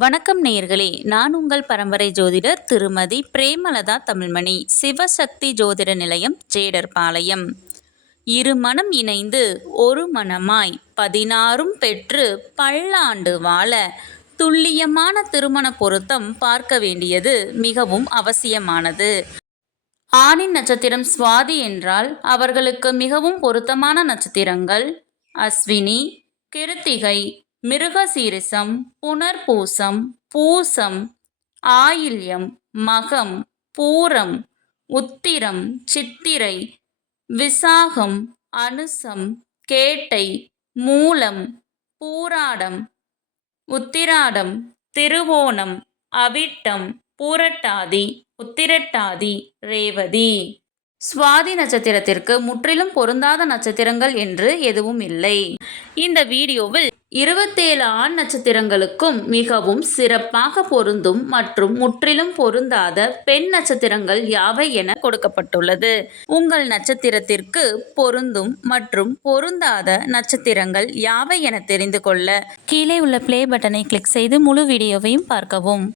வணக்கம் நேயர்களே நான் உங்கள் பரம்பரை ஜோதிடர் திருமதி பிரேமலதா தமிழ்மணி சிவசக்தி ஜோதிட நிலையம் ஜேடர்பாளையம். இரு மனம் இணைந்து ஒரு மனமாய் பதினாறும் பெற்று பல்லாண்டு வாழ துல்லியமான திருமண பொருத்தம் பார்க்க வேண்டியது மிகவும் அவசியமானது. ஆணின் நட்சத்திரம் சுவாதி என்றால் அவர்களுக்கு மிகவும் பொருத்தமான நட்சத்திரங்கள் அஸ்வினி கிருத்திகை மிருகசீரிசம் புனர்பூசம் பூசம் ஆயில்யம் மகம் பூரம் உத்திரம் சித்திரை விசாகம் அனுசம் கேட்டை மூலம் பூராடம் உத்திராடம் திருவோணம் அவிட்டம் பூரட்டாதி உத்திரட்டாதி ரேவதி. சுவாதி நட்சத்திரத்திற்கு முற்றிலும் பொருந்தாத நட்சத்திரங்கள் என்று எதுவும் இல்லை. இந்த வீடியோவில் இருபத்தேழு ஆண் நட்சத்திரங்களுக்கும் மிகவும் சிறப்பாக பொருந்தும் மற்றும் முற்றிலும் பொருந்தாத பெண் நட்சத்திரங்கள் யாவை என கொடுக்கப்பட்டுள்ளது. உங்கள் நட்சத்திரத்திற்கு பொருந்தும் மற்றும் பொருந்தாத நட்சத்திரங்கள் யாவை என தெரிந்து கொள்ள கீழே உள்ள ப்ளே பட்டனை கிளிக் செய்து முழு வீடியோவையும் பார்க்கவும்.